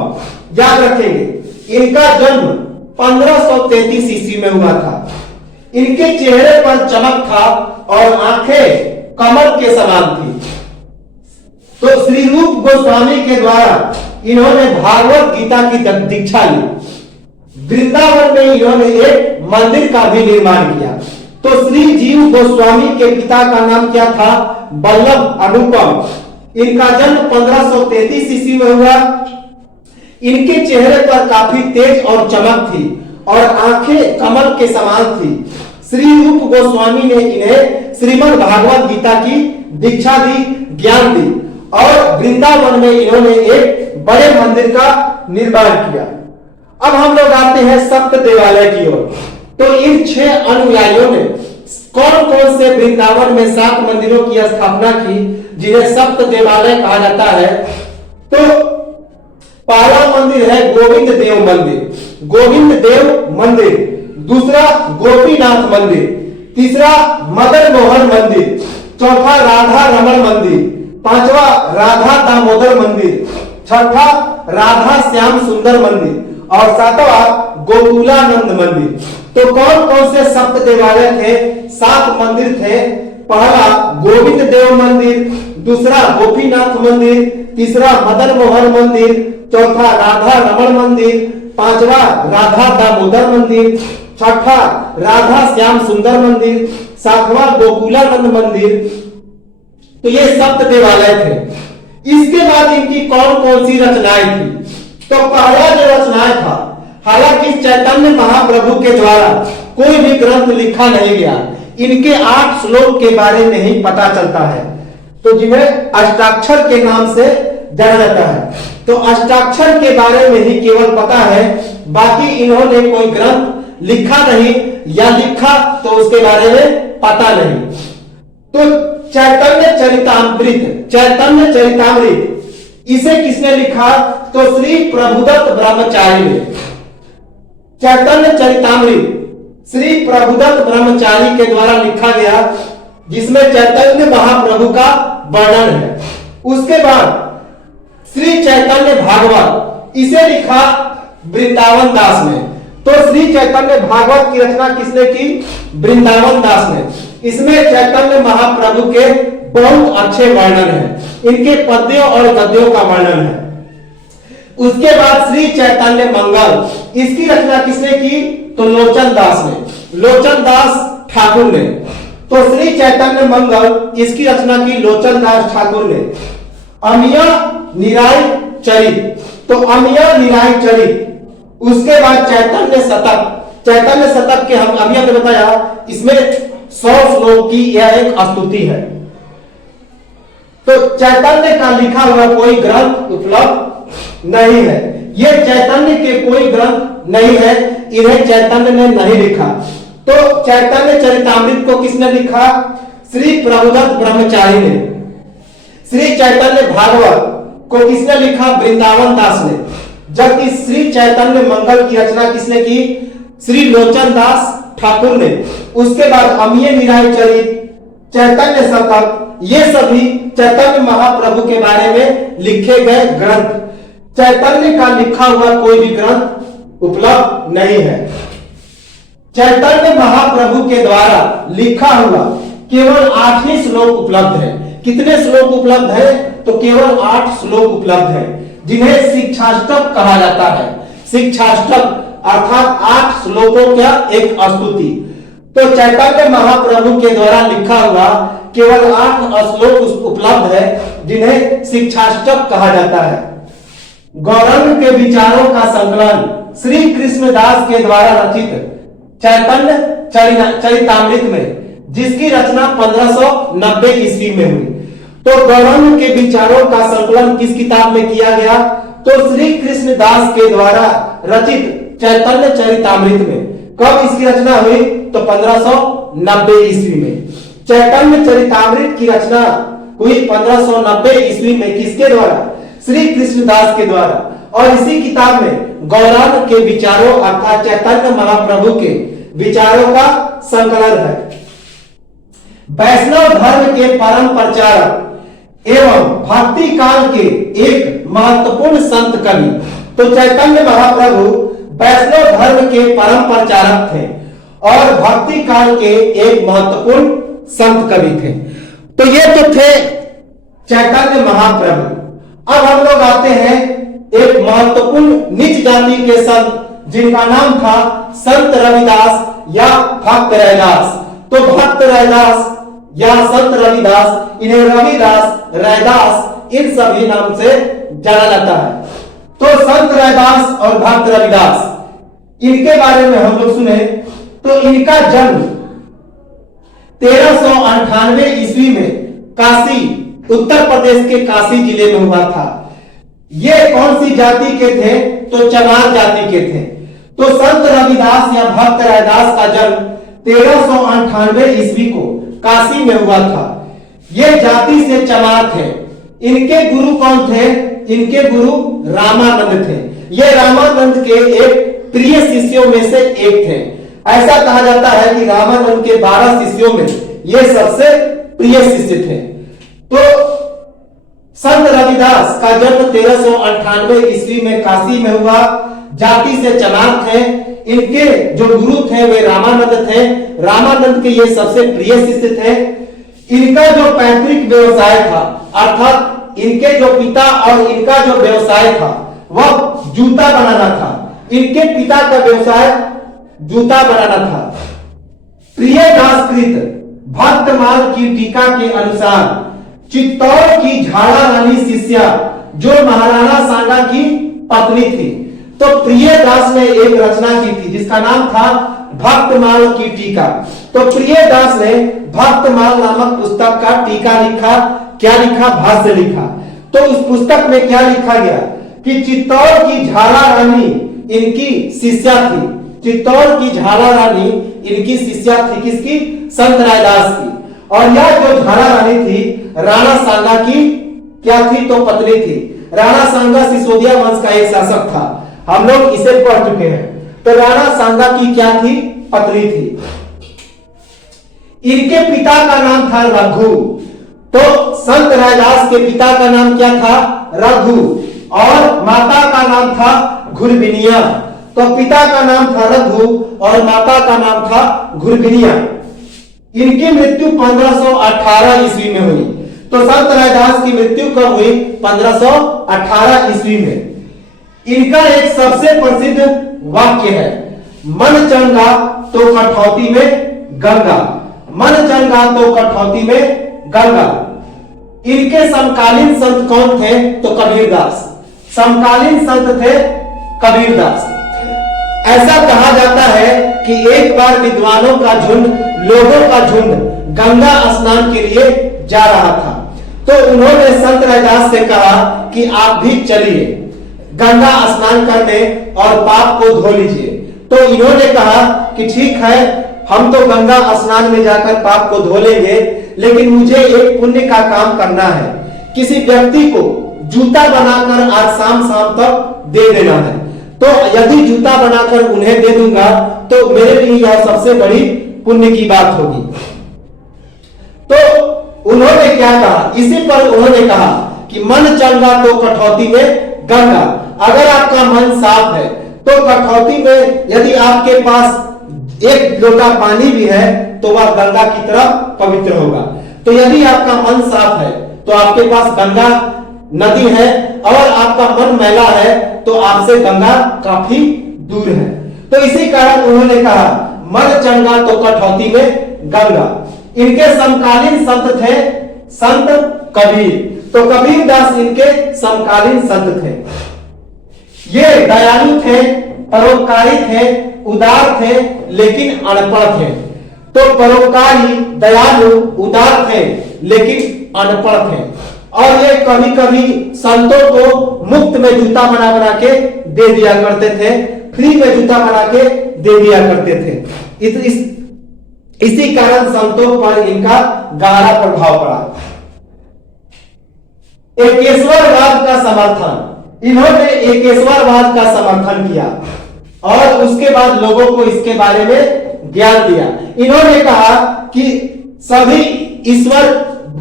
याद रखेंगे इनका जन्म 1533 ईस्वी में हुआ था। इनके चेहरे पर चमक था और आंखें कमल के समान थी। तो श्री रूप गोस्वामी के द्वारा इन्होंने भागवत गीता की दीक्षा ली। वृंदावन में इन्होंने एक मंदिर का भी निर्माण किया। तो श्री जीव गोस्वामी के पिता का नाम क्या था? वल्लभ अनुपम। इनका जन्म 1533 ईस्वी में हुआ। इनके चेहरे पर काफी तेज और चमक थी और आंखें कमल के समान थी। श्री रूप गोस्वामी ने इन्हें श्रीमद् भागवत गीता की दीक्षा दी, ज्ञान दी और वृंदावन में इन्होंने एक बड़े मंदिर का निर्माण किया। अब हम लोग आते हैं सप्त देवालय की ओर। तो इन 6 अनुयायियों ने कौन कौन से वृंदावन में 7 मंदिरों की स्थापना की जिन्हें सप्त देवालय कहा जाता है? तो पहला मंदिर है गोविंद देव मंदिर, गोविंद देव मंदिर। दूसरा गोपीनाथ मंदिर, तीसरा मदन मोहन मंदिर, चौथा राधा रमण मंदिर, पांचवा राधा दामोदर मंदिर, छठा राधा श्याम सुंदर मंदिर और सातवां गोकुलानंद मंदिर। तो कौन कौन से सप्त देवालय थे? 7 मंदिर थे। पहला गोविंद देव मंदिर, दूसरा गोपीनाथ मंदिर, तीसरा मदन मोहन मंदिर, चौथा राधा रमण मंदिर, पांचवा राधा दामोदर मंदिर, छठा राधा श्याम सुंदर मंदिर, सातवां गोकुलानंद मंदिर। तो ये सप्त देवालय थे। इसके बाद इनकी कौन कौन सी रचनाएं थी? तो पहला जो रचनाएं था, हालांकि चैतन्य महाप्रभु के द्वारा कोई भी ग्रंथ लिखा नहीं गया, इनके 8 श्लोक के बारे में ही पता चलता है, तो जिन्हें अष्टाक्षर के नाम से जाना जाता है। तो अष्टाक्षर के बारे में ही केवल पता है, बाकी इन्होंने कोई ग्रंथ लिखा नहीं, या लिखा तो उसके बारे में पता नहीं। तो चैतन्य चरितामृत, चैतन्य चरितामृत इसे किसने लिखा? तो श्री प्रभुदत्त ब्रह्मचारी ने। चैतन्य चरितामृत श्री प्रभुदत्त ब्रह्मचारी के द्वारा लिखा गया, जिसमें चैतन्य महाप्रभु का वर्णन है। उसके बाद श्री चैतन्य भागवत, इसे लिखा वृंदावन दास ने। तो श्री चैतन्य भागवत की रचना किसने की? वृंदावन दास ने। इसमें चैतन्य महाप्रभु के बहुत अच्छे वर्णन है, इनके पद्यों और गद्यों का वर्णन है। उसके बाद श्री चैतन्य मंगल, इसकी रचना किसने की? तो लोचन दास ने, लोचन दास ठाकुर ने। तो श्री चैतन्य मंगल इसकी रचना की लोचन दास ठाकुर ने। अमिया निराय चरित, तो अमिया निराय चरित। उसके बाद चैतन्य शतक, चैतन्य शतक के हम अभी हमने बताया, इसमें 100 श्लोक की यह एक स्तुति है। तो चैतन्य का लिखा हुआ कोई ग्रंथ उपलब्ध नहीं है, ये चैतन्य के कोई ग्रंथ नहीं है, इन्हें चैतन्य ने नहीं लिखा। तो चैतन्य चरितामृत को किसने लिखा? श्री प्रभुदत्त ब्रह्मचारी ने। श्री चैतन्य भागवत को किसने लिखा? वृंदावन दास ने। जबकि श्री चैतन्य मंगल की रचना किसने की? श्री लोचन दास ठाकुर ने। उसके बाद अमीय निराय चरित, चैतन्य शतक, ये सभी चैतन्य महाप्रभु के बारे में लिखे गए ग्रंथ। चैतन्य का लिखा हुआ कोई भी ग्रंथ उपलब्ध नहीं है। चैतन्य महाप्रभु के द्वारा लिखा हुआ केवल 8 ही श्लोक उपलब्ध है। कितने श्लोक उपलब्ध है? तो केवल 8 श्लोक उपलब्ध है, जिन्हें शिक्षाष्टक कहा जाता है। शिक्षाष्टक अर्थात 8 श्लोकों का एक स्तुति। तो चैतन्य महाप्रभु के द्वारा लिखा हुआ केवल 8 श्लोक उपलब्ध है, जिन्हें शिक्षाष्टक कहा जाता है। गौरंग के विचारों का संकलन श्री कृष्णदास के द्वारा रचित चैतन्य चरितामृत में, जिसकी रचना 1590 ईस्वी में हुई। तो गौरंग के विचारों का संकलन किस किताब में किया गया? तो श्री कृष्णदास के द्वारा रचित चैतन्य चरितामृत में। कब इसकी रचना हुई? तो 1590 ईस्वी में। चैतन्य चरितामृत की रचना हुई 1590 ईस्वी में। किसके द्वारा? श्री कृष्णदास के द्वारा। और इसी किताब में गौरांग के विचारों अर्थात चैतन्य महाप्रभु के विचारों का संकलन है। वैष्णव धर्म के परम प्रचारक एवं भक्ति काल के एक महत्वपूर्ण संत कवि। तो चैतन्य महाप्रभु वैष्णव धर्म के परम प्रचारक थे और भक्ति काल के एक महत्वपूर्ण संत कवि थे। तो ये तो थे चैतन्य महाप्रभु। अब हम लोग आते हैं एक महत्वपूर्ण नीच जाति के संत, जिनका नाम था संत रविदास या भक्त रैदास। तो भक्त रैदास या संत रविदास, इन्हें रविदास, रैदास इन सभी नाम से जाना जाता है। तो संत रैदास और भक्त रविदास, इनके बारे में हम लोग सुने तो इनका जन्म 1398 ईस्वी में काशी, उत्तर प्रदेश के काशी जिले में हुआ था। ये कौन सी जाति के थे? तो चमार जाति के थे। तो संत रविदास या भक्त रैदास का जन्म 1398 ईस्वी को काशी में हुआ था। ये जाति से चमार थे। इनके गुरु कौन थे? इनके गुरु रामानंद थे। ये रामानंद के एक प्रिय शिष्यों में से एक थे। ऐसा कहा जाता है कि रामानंद के 12 शिष्यों में ये सबसे प्रिय शिष्य थे। तो संत रविदास का जन्म 1398 ईस्वी में काशी में हुआ। जाति से चमार थे। इनके जो गुरु थे वे रामानंद थे। रामानंद के ये सबसे प्रिय शिष्य थे। इनका जो पैतृक व्यवसाय था, अर्थात इनके जो पिता और इनका जो व्यवसाय था वह जूता बनाना था। इनके पिता का व्यवसाय जूता बनाना था। प्रियदासकृत भक्तमाल की टीका के अनुसार चित्तौड़ की झाड़ा रानी शिष्या जो महाराणा सांगा की पत्नी थी, तो प्रियदास ने एक रचना की थी जिसका नाम था भक्तमाल की टीका। तो प्रियदास ने भक्तमाल नामक पुस्तक का टीका लिखा। क्या लिखा? भाष्य लिखा। तो इस पुस्तक में क्या लिखा गया कि चित्तौड़ की झाड़ा रानी इनकी शिष्या थी। चित्तौड़ की झाड़ा रानी इनकी शिष्या थी। किसकी? संत रविदास की। और यह जो झाड़ा रानी थी राणा सांगा की क्या थी? तो पत्नी थी। राणा सांगा सिसोदिया वंश का एक शासक था। हम लोग इसे पढ़ चुके हैं। तो राणा सांगा की क्या थी? पत्नी थी। इनके पिता का नाम था रघु। तो संत रविदास के पिता का नाम क्या था? रघु। और माता का नाम था घुरबिनिया। तो पिता का नाम था रघु और माता का नाम था घुरबिनिया। इनकी मृत्यु 1518 ईस्वी में हुई। तो संत रविदास की मृत्यु कब हुई? 1518 ईस्वी में। इनका एक सबसे प्रसिद्ध वाक्य है, मन चंगा तो कठौती में गंगा। मन चंगा तो कठौती में गंगा। इनके समकालीन संत कौन थे? तो कबीरदास। समकालीन संत थे कबीरदास। ऐसा कहा जाता है कि एक बार विद्वानों का झुंड, लोगों का झुंड गंगा स्नान के लिए जा रहा था। तो उन्होंने संत रविदास से कहा कि आप भी चलिए गंगा स्नान करने और पाप को धो लीजिए। तो इन्होंने कहा कि ठीक है, हम तो गंगा स्नान में जाकर पाप को धो लेंगे, लेकिन मुझे एक पुण्य का काम करना है। किसी व्यक्ति को जूता बनाकर आज शाम तक दे देना है। तो यदि जूता बनाकर उन्हें दे दूंगा तो मेरे लिए यह सबसे बड़ी पुण्य की बात होगी। तो उन्होंने क्या कहा? इसी पर उन्होंने कहा कि मन चंगा तो कठौती में गंगा। अगर आपका मन साफ है तो कठौती में यदि आपके पास एक लोटा पानी भी है तो वह गंगा की तरह पवित्र होगा। तो यदि आपका मन साफ है तो आपके पास गंगा नदी है, और आपका मन मैला है तो आपसे गंगा काफी दूर है। तो इसी कारण उन्होंने कहा मन चंगा तो कठौती में गंगा। इनके समकालीन संत थे संत कबीर। तो कबीरदास इनके समकालीन संत थे। ये दयालु थे, परोपकारी थे, उदार थे, लेकिन अनपढ़ थे। तो परोपकारी, दयालु, उदार थे, लेकिन अनपढ़ थे। और ये कभी कभी संतों को मुफ्त में जूता बना बना के दे दिया करते थे, फ्री में जूता बना के दे दिया करते थे। इसी कारण संतों पर इनका गहरा प्रभाव पड़ा। एकेश्वरवाद का समर्थन, इन्होंने एकेश्वरवाद का समर्थन किया और उसके बाद लोगों को इसके बारे में ज्ञान दिया। इन्होंने कहा कि सभी ईश्वर,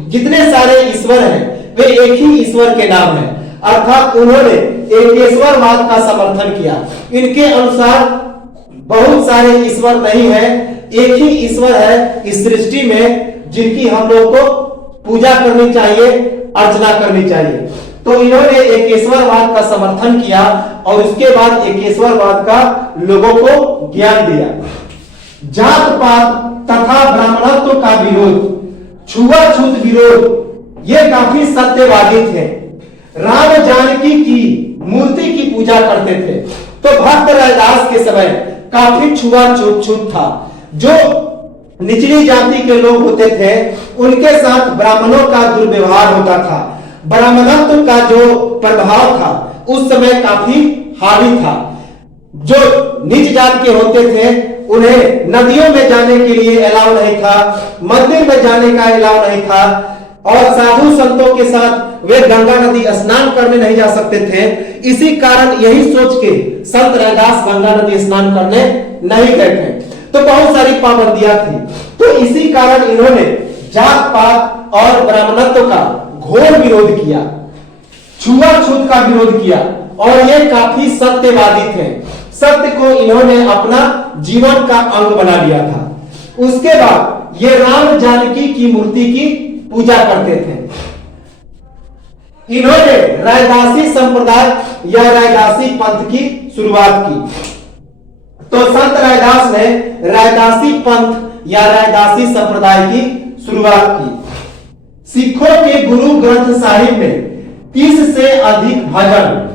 जितने सारे ईश्वर हैं वे एक ही ईश्वर के नाम है। अर्थात उन्होंने एकेश्वरवाद का समर्थन किया। इनके अनुसार बहुत सारे ईश्वर नहीं है, एक ही ईश्वर है इस सृष्टि में जिनकी हम लोग को पूजा करनी चाहिए, अर्चना करनी चाहिए। तो इन्होंने एकेश्वरवाद का समर्थन किया और उसके बाद एकेश्वरवाद का लोगों को ज्ञान दिया। जात पात तथा ब्राह्मणत्व का विरोध, छुआछूत विरोध, ये काफी सत्यवादी थे। राम जानकी की मूर्ति की पूजा करते थे। तो भक्त रविदास के समय काफी छुआछूत था। जो निचली जाति के लोग होते थे उनके साथ ब्राह्मणों का दुर्व्यवहार होता था। ब्राह्मणत्व का जो प्रभाव था उस समय काफी हावी था। जो नीच जात के होते थे उन्हें नदियों में जाने के लिए अलाउ नहीं था, मंदिर में जाने का अलाउ नहीं था, और साधु संतों के साथ वे गंगा नदी स्नान करने नहीं जा सकते थे। इसी कारण यही सोच के संत रैदास गंगा नदी स्नान करने नहीं गए थे। तो बहुत सारी पाबंदियां थी। तो इसी कारण इन्होंने जात पात और ब्राह्मणत्व का घोर विरोध किया, छुआछूत का विरोध किया, और ये काफी सत्यवादी थे। सत्य को इन्होंने अपना जीवन का अंग बना लिया था। उसके बाद ये राम जानकी की मूर्ति की पूजा करते थे। इन्होंने रैदासी संप्रदाय या रैदासी पंथ की शुरुआत की। तो संत रैदास ने रैदासी पंथ या रैदासी संप्रदाय की शुरुआत की। सिखों के गुरु ग्रंथ साहिब में 30 से अधिक भजन,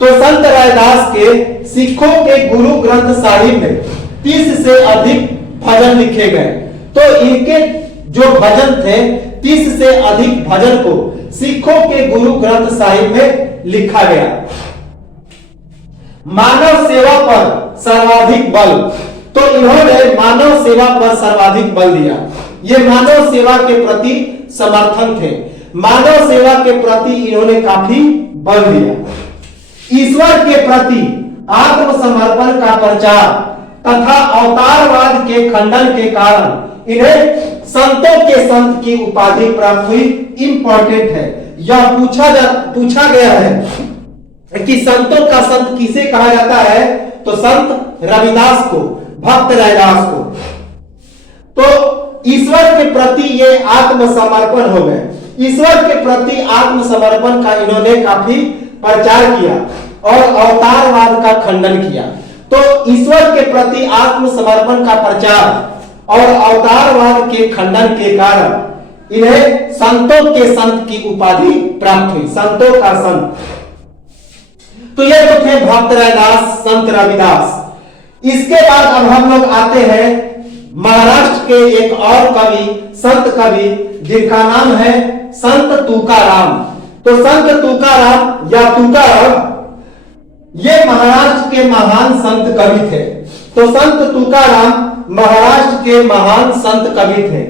तो संत रैदास के सिखों के गुरु ग्रंथ साहिब में 30 से अधिक भजन लिखे गए। तो इनके जो भजन थे, 30 से अधिक भजन को सिखों के गुरु ग्रंथ साहिब में लिखा गया। मानव सेवा पर सर्वाधिक बल, तो इन्होंने मानव सेवा पर सर्वाधिक बल दिया। ये मानव सेवा के प्रति समर्थन थे, मानव सेवा के प्रति इन्होंने काफी बल दिया। ईश्वर के प्रति आत्मसमर्पण का प्रचार तथा अवतारवाद के खंडन के कारण इन्हें संतों के संत की उपाधि प्राप्त हुई। इंपॉर्टेंट है, यह पूछा गया है कि संतों का संत किसे कहा जाता है, तो संत रविदास को, भक्त रैदास को। तो ईश्वर के प्रति ये आत्मसमर्पण हो गए। ईश्वर के प्रति आत्मसमर्पण का इन्होंने काफी प्रचार किया और अवतारवाद का खंडन किया। तो ईश्वर के प्रति आत्मसमर्पण का प्रचार और अवतारवाद के खंडन के कारण इन्हें संतों के संत की उपाधि प्राप्त हुई, संतों का संत। तो ये तो थे भक्त रैदास, संत रविदास। इसके बाद अब हम लोग आते हैं महाराष्ट्र के एक और कवि, संत कवि, जिनका नाम है संत तुकाराम। तो संत तुकाराम या तुकाराम ये महाराष्ट्र के महान संत कवि थे। तो संत तुकाराम महाराष्ट्र के महान संत कवि थे।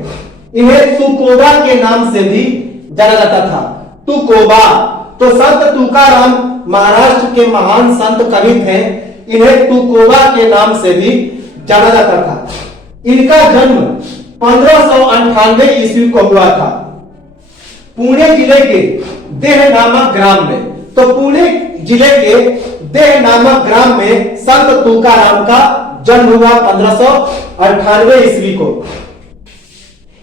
इन्हें तुकोबा के नाम से भी जाना जाता था, तुकोबा। तो संत तुकाराम महाराष्ट्र के महान संत कवि थे। इन्हें तुकोबा के नाम से भी जाना जाता था। इनका जन्म 1598 ईस्वी को हुआ था, पुणे जिले के देह नामक ग्राम में। तो पुणे जिले के देह नामक ग्राम में संत तुकाराम का जन्म हुआ 1598 ईस्वी को।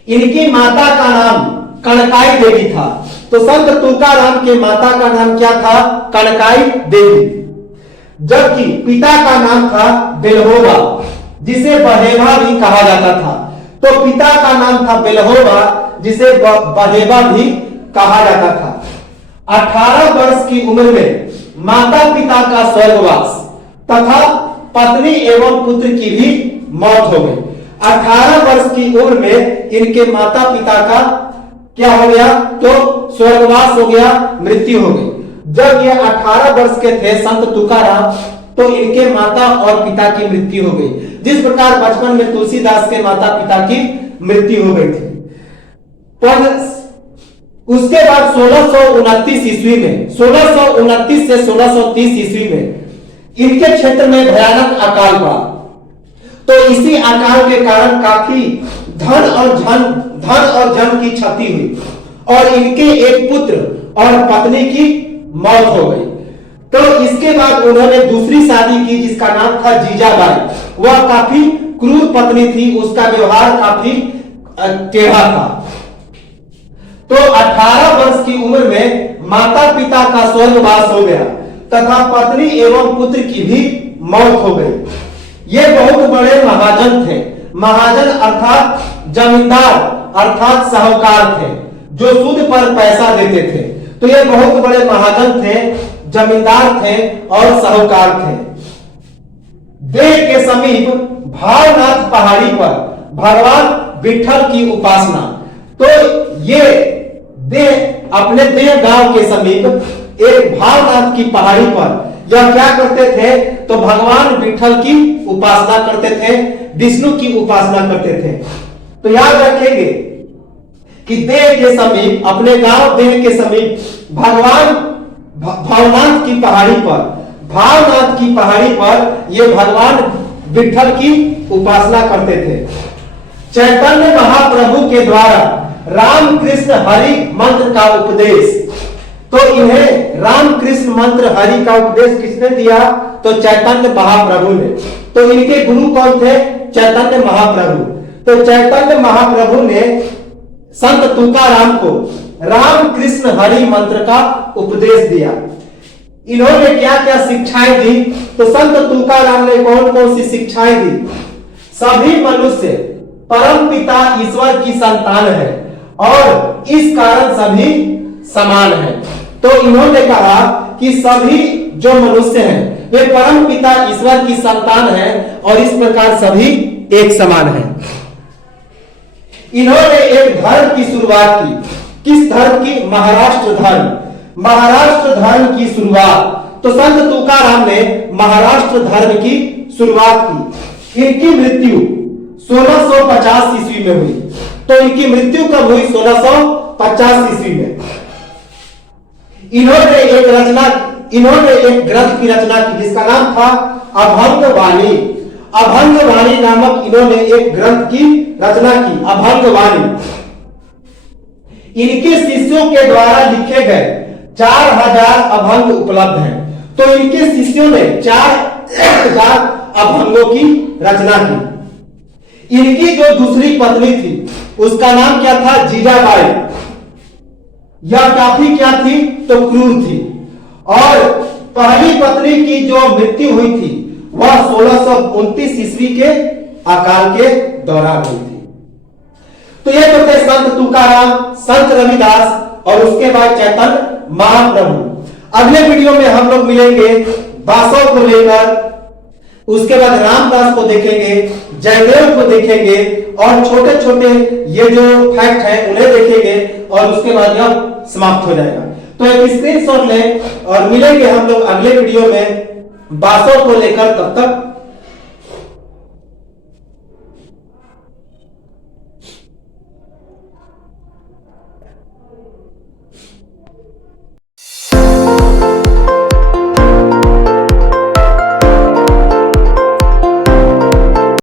इनकी माता का नाम कनकाई देवी था। तो संत तुकाराम के माता का नाम क्या था, कनकाई देवी, जबकि पिता का नाम था बेलहोबा, जिसे बहेबा भी कहा जाता था। तो पिता का नाम था बेलहोबा, जिसे बहेबा भी कहा जाता था। 18 वर्ष की उम्र में माता पिता का स्वर्गवास तथा पत्नी एवं पुत्र की भी मौत हो गई। 18 वर्ष की उम्र में इनके माता पिता का क्या हो गया, तो स्वर्गवास हो गया, मृत्यु हो गई। जब ये 18 वर्ष के थे संत तुकाराम, तो इनके माता और पिता की मृत्यु हो गई। जिस प्रकार बचपन में तुलसीदास के माता पिता की मृत्यु हो गई थी। पर उसके बाद 1629 ईस्वी में, 1629 से 1630 ईस्वी में इनके क्षेत्र में भयानक अकाल पड़ा। तो इसी अकाल के कारण काफी धन और जन की क्षति हुई और इनके एक पुत्र और पत्नी की मौत हो गई। तो इसके बाद उन्होंने दूसरी शादी की, जिसका नाम था जीजाबाई। वह काफी क्रूर पत्नी थी, उसका व्यवहार काफी टेढ़ा था। तो 18 वर्ष की उम्र में माता पिता का स्वर्गवास हो गया तथा पत्नी एवं पुत्र की भी मौत हो गई। ये बहुत बड़े महाजन थे। महाजन अर्थात जमींदार अर्थात साहूकार थे, जो सूद पर पैसा देते थे। तो ये बहुत बड़े महाजन थे, जमींदार थे और साहूकार थे। देह के समीप भावनाथ पहाड़ी पर भगवान विठल की उपासना। तो ये अपने देह गांव के समीप एक भावनाथ की पहाड़ी पर यह क्या करते थे? तो भगवान विठल की उपासना करते थे, विष्णु की उपासना करते थे। तो याद रखेंगे कि देह के समीप, अपने गांव देह के समीप भगवान भावनाथ की पहाड़ी पर, भावनाथ की पहाड़ी पर ये भगवान विठल की उपासना करते थे। चैतन्य महाप्रभु के द्वारा रामकृष्ण हरि मंत्र का उपदेश, तो इन्हें रामकृष्ण मंत्र हरि का उपदेश किसने दिया? तो चैतन्य महाप्रभु ने। तो इनके गुरु कौन थे? चैतन्य महाप्रभु। तो चैतन्य महाप्रभु ने संत तुकाराम को रामकृष्ण हरि मंत्र का उपदेश दिया। इन्होंने क्या क्या शिक्षाएं दी? तो संत तुकाराम ने कौन कौन सी शिक्षाएं दी? सभी मनुष्य परम पिता ईश्वर की संतान है और इस कारण सभी समान है। तो इन्होंने कहा कि सभी जो मनुष्य हैं वे परम पिता ईश्वर की संतान है और इस प्रकार सभी एक समान है। इन्होंने एक धर्म की शुरुआत की। किस धर्म की? महाराष्ट्र धर्म। महाराष्ट्र धर्म की शुरुआत, तो संत तुकाराम ने महाराष्ट्र धर्म की शुरुआत की। इनकी मृत्यु 1650 ईस्वी में हुई। तो इनकी मृत्यु कब हुई? 1650 ईस्वी में। इन्होंने एक ग्रंथ की रचना की जिसका नाम था अभंगवाणी। अभंगवाणी नामक इन्होंने एक ग्रंथ की रचना की, अभंगवाणी। इनके शिष्यों के द्वारा लिखे गए 4000 अभंग उपलब्ध हैं। तो इनके शिष्यों ने 4000 अभंगों की रचना की। इनकी जो दूसरी पत्नी थी उसका नाम क्या था? जीजाबाई। यह काफी क्या थी? तो क्रूर थी। और पहली पत्नी की जो मृत्यु हुई थी वह 1629 ईस्वी के अकाल के दौरान हुई थी। तो ये तो थे संत तुकाराम, संत रविदास और उसके बाद चैतन्य महाप्रभु। अगले वीडियो में हम लोग मिलेंगे बासव को लेकर, उसके बाद रामदास को देखेंगे, जयदेव को देखेंगे और छोटे छोटे ये जो फैक्ट है उन्हें देखेंगे और उसके बाद यह समाप्त हो जाएगा। तो एक स्क्रीनशॉट लें और मिलेंगे हम लोग अगले वीडियो में बासव को लेकर। तब तक